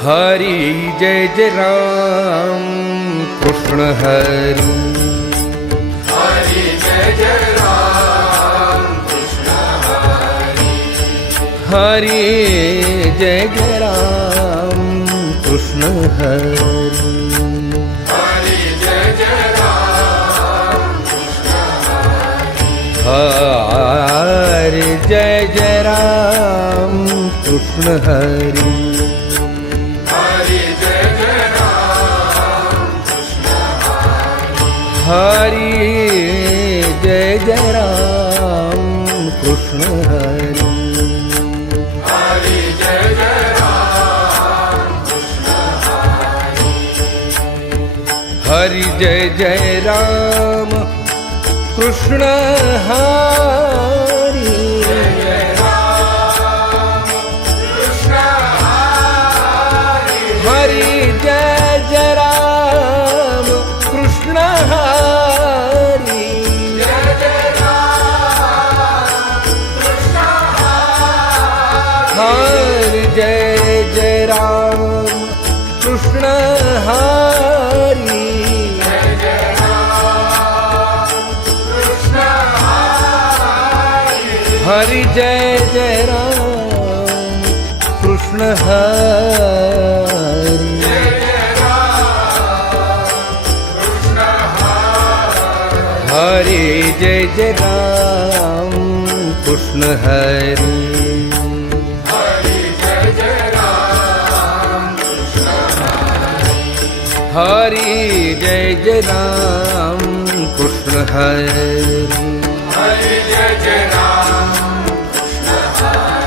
Hari Jai Jai Ram Krishna Hari. Hari Jai Jai Ram Krishna Hari. Hari Jai Jai Ram Krishna Hari. Hari Jai Jai Ram Krishna Hari. Hari Jai Jai Ram Krishna Hari. Hari Jai Jai Ram Krishna Hari. Hari Jai Jai Ram Krishna Hari. Hari Jai Jai Ram Krishna Hari. Jai Jai Ram Krishna Hari. Hari Jai Jai Ram Krishna Hari. Jai Jai Ram Krishna Hari. Hari Jai Jai Ram Krishna Hari. Jai Jai Ram Krishna Hari. Hari Jai Jai Ram Krishna Hari. Jai Jai Ram Krishna Hari. Hari Jai Jai Ram Krishna Hari. Hari Jai Jai Ram Krishna Hari. Hari Jai Jai Ram Krishna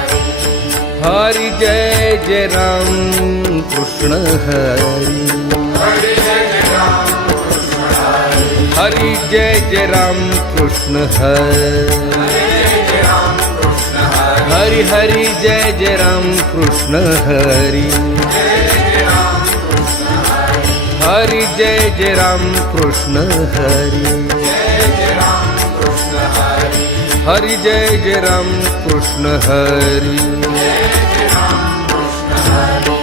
Hari. Hari Jai Jai Ram Krishna Hari. Hari Jai Jai Ram Krishna Hari. Hari Jai Jai Ram Krishna Hari. Hari Jai Jai Ram Krishna Hari. Hari Jai Jai Ram Krishna Hari. Hari Jai Jai Ram Krishna Hari. Jai Jai Ram Krishna Hari. Hari Jai Jai Ram Krishna Hari. Jai Jai Ram Krishna Hari.